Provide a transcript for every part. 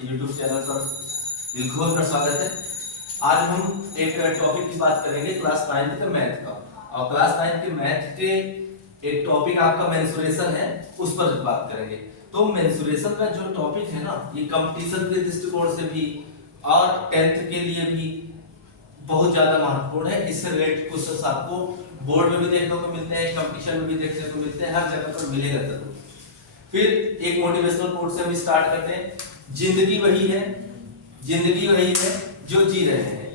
YouTube channel पर दिल खोल कर स्वागत है। आज हम एक टॉपिक की बात करेंगे क्लास 9 के मैथ का। और क्लास 9 के मैथ के एक टॉपिक आपका मेंसुरेशन है, उस पर बात करेंगे। तो मेंसुरेशन का जो टॉपिक है ना, ये कंपटीशन के दृष्टिकोण से भी और 10th के लिए भी बहुत ज्यादा महत्वपूर्ण है। इससे रिलेटेड क्वेश्चंस आपको बोर्ड में भी देखने को मिलते हैं, कंपटीशन में भी देखने को मिलते हैं, हर जगह पर मिलेगा जरूर। फिर एक मोटिवेशनल कोट से हम स्टार्ट करते हैं। जिंदगी वही है, जिंदगी वही है जो जी रहे हैं,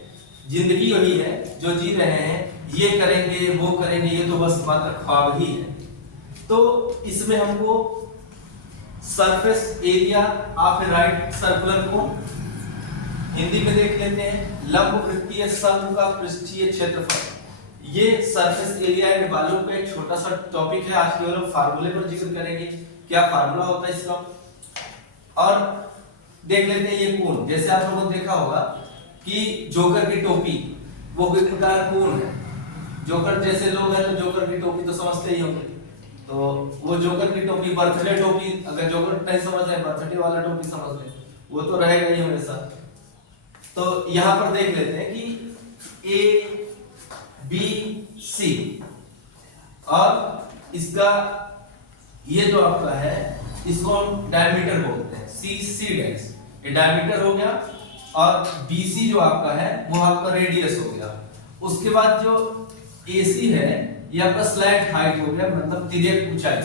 जिंदगी वही है जो जी रहे हैं, ये करेंगे वो करेंगे, ये तो बस मात्र ख्वाब ही है। तो इसमें हमको surface area of A right circular को हिंदी में देख लेते हैं। लंब वृत्तीय शंकु का पृष्ठीय क्षेत्रफल। ये सरफेस एरिया एंड वॉल्यूम का एक छोटा सा टॉपिक है। आज केवल फार्मूले पर जिक्र करेंगे, क्या फार्मूला होता है इसका। और देख लेते हैं ये कोण। जैसे आप लोगों ने देखा होगा कि जोकर की टोपी वो किस प्रकार कोण है। जोकर जैसे लोग हैं तो जोकर की टोपी तो समझते ही होंगे। तो वो जोकर की टोपी, बर्थडे टोपी, अगर जोकर नहीं समझ रहे बर्थडे वाला टोपी समझ ले, वो तो रहेगा ही हमेशा। तो यहां पर देख लेते हैं कि ए बी सी और इसका ये जो आपका है इसको हम डायमीटर बोलते हैं, सी सी डैश, ये डायमीटर हो गया। और बीसी जो आपका है वो आपका रेडियस हो गया। उसके बाद जो एसी है ये आपका स्लैंट हाइट हो गया, मतलब तिर्यक ऊंचाई।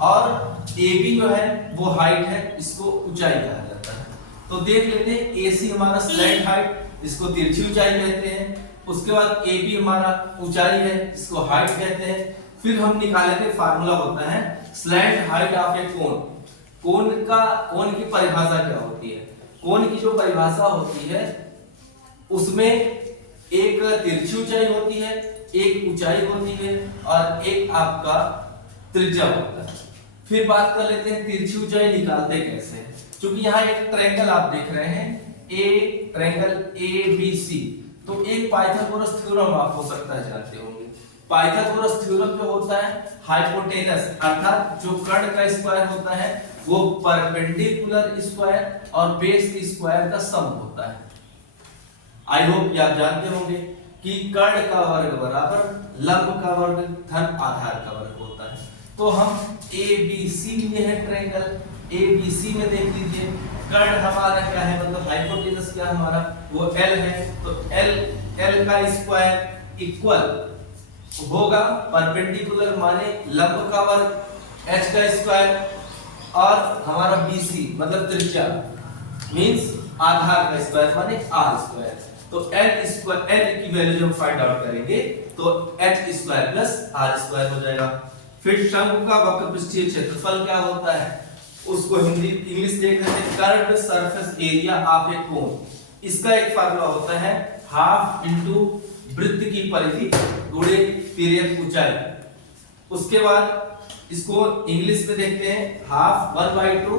और एबी जो है वो हाइट है, इसको ऊंचाई कहा जाता है। तो देख लेते हैं एसी हमारा स्लैंट हाइट, इसको तिरछी ऊंचाई कहते हैं। उसके बाद एबी हमारा ऊंचाई है, इसको हाइट कहते हैं। फिर हम निकाले थे फार्मूला होता है स्लैंट हाइट ऑफ ए कोन। कोन की परिभाषा क्या होती है? कोन की जो परिभाषा होती है उसमें एक तिरछी ऊंचाई होती है, एक ऊंचाई होती है और एक आपका त्रिज्या होता है। फिर बात कर लेते हैं तिरछी ऊंचाई निकालते कैसे। क्योंकि यहाँ एक ट्रायंगल आप देख रहे हैं, ए ट्रायंगल ए बी सी। तो एक पाइथागोरस थ्योरम आप हो सकता है जानते होंगे। पाइथागोरस थ्योरम जो होता है हाइपोटेनस अर्थात जो कर्ण का स्क्वायर होता है वो परपेंडिकुलर स्क्वायर और बेस के स्क्वायर का सम होता है। आई होप ये आप जानते होंगे कि कर्ण का वर्ग बराबर लंब का वर्ग धन आधार का वर्ग होता है। तो हम ए बी सी लिए हैं ट्रायंगल, ए बी सी में देख लीजिए कर्ण हमारा क्या है, मतलब हाइपोटेनस क्या हमारा वो एल है। तो एल का स्क्वायर इक्वल होगा परपेंडिकुलर माने लंब का वर्ग h का स्क्वायर और हमारा BC मतलब त्रिज्या मींस आधार का स्क्वायर माने r स्क्वायर। तो l स्क्वायर l की वैल्यू जब फाइंड आउट करेंगे तो h square plus r square हो जाएगा। फिर शंकु का वक्र पृष्ठीय क्षेत्रफल क्या होता है उसको हिंदी इंग्लिश देख रहे हैं, curved surface area of a कोन। इसका एक फार्मूला होता है हाफ इनटू वृत्त की परिधि गुणे तिर्यक ऊंचाई। उसके बाद इसको इंग्लिश में देखते हैं half 1/2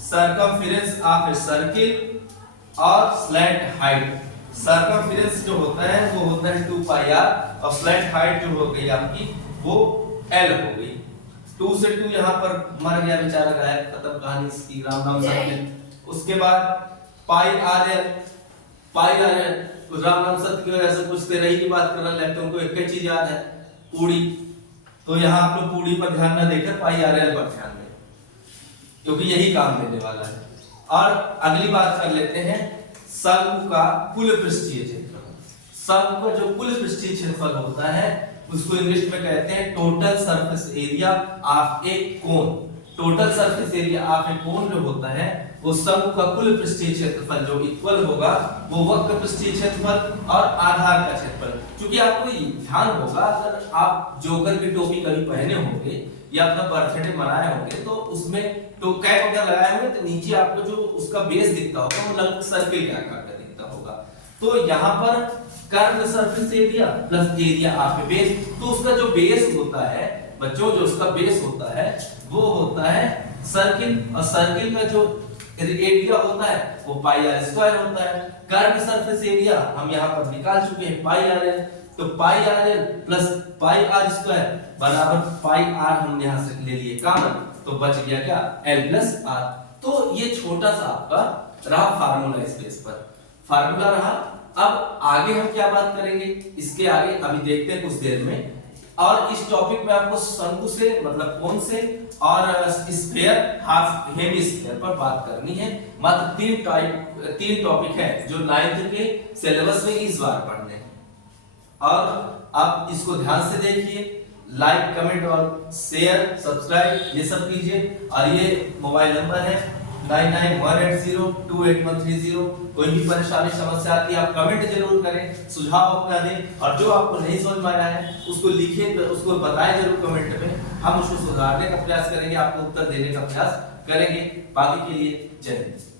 circumference of a circle और स्लैंट हाइट। सर्कमफेरेंस जो होता है वो होता है 2 पाई r और स्लैंट हाइट जो हो गई आपकी वो l हो गई। 2 से 2 यहाँ पर मर गया बेचारा, गायब, खत्म कहानी इसकी, राम नाम सत्य। उसके बाद पाई r l तो राम नाम सत्य की वजह से कुछ तेरह ही की बात कर रहा है, तुमको एक ही चीज याद है पूरी। तो यहाँ आप लोग पूरी पर ध्यान न देकर पाई आर एल पर ध्यान दें क्योंकि यही काम देने वाला है। और अगली बात कर लेते हैं शंकु का कुल पृष्ठीय क्षेत्रफल। शंकु का जो कुल पृष्ठीय क्षेत्रफल होता है उसको इंग्लिश में कहते हैं total surface area of a cone. Total surface area of a cone जो होता है वो शंकु का कुल पृष्ठीय क्षेत्रफल जो इक्वल होगा वो वक्र पृष्ठीय क्षेत्रफल और आधार का क्षेत्रफल। क्योंकि आपको ध्यान होगा अगर आप जोकर की टोपी कभी पहने होंगे या अपना बर्थडे मनाए होंगे तो उसमें तो कैप अगर लगाए होंगे तो नीचे आपको जो उसका बेस दिखता होगा वो लगभग सर्किल के आकार का दिखता होगा। तो यहाँ पर curve surface area plus area of A base, तो उसका जो बेस होता है बच्चों, जो उसका बेस होता है वो होता है सर्किल, और सर्किल का जो एरिया होता है वो पाई आर स्क्वायर होता है। कर्व सरफेस एरिया हम यहाँ पर निकाल चुके हैं पाई आर एल, तो pi R L plus pi R square बराबर पाई आर हम यहाँ से ले लिए कॉमन, तो बच गया क्या एल प्लस आर। तो ये छोटा सा आपका रहा फार्मूला स्पेस पर, फार्मूला रहा। अब आगे हम क्या बात करेंगे, इसके आगे अभी देखते हैं कुछ देर में। और इस टॉपिक में आपको शंकु से मतलब कोण से और स्फीयर हाफ हेमी स्फीयर पर बात करनी है। मात्र तीन टॉपिक है जो 9th के सिलेबस में इस बार पढ़ने हैं। और आप इसको ध्यान से देखिए, लाइक कमेंट और शेयर सब्सक्राइब ये सब कीजिए। और ये मोबाइल नंबर है 9918028130। कोई भी परेशानी समस्या आती है आप कमेंट जरूर करें, सुझाव अपना दें, और जो आपको नहीं समझ में आया है उसको लिखिए, उसको बताएं जरूर कमेंट में। हम उसको सुधारने का प्रयास करेंगे, आपको उत्तर देने का प्रयास करेंगे। बाकी के लिए जय हिंद।